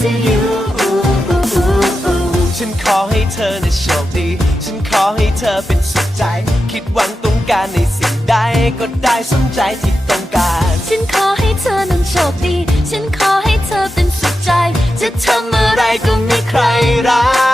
to you ฉันขอให้เธอในโชคดีฉันขอให้เธอเป็นสุขใจ คิดหวังต้องการในสิ่งใดก็ได้สมใจที่ต้องการ ฉันขอให้เธอนั้นโชคดี ฉันขอให้เธอเป็นสุขใจ จะทำอะไรก็ไม่ใครรัก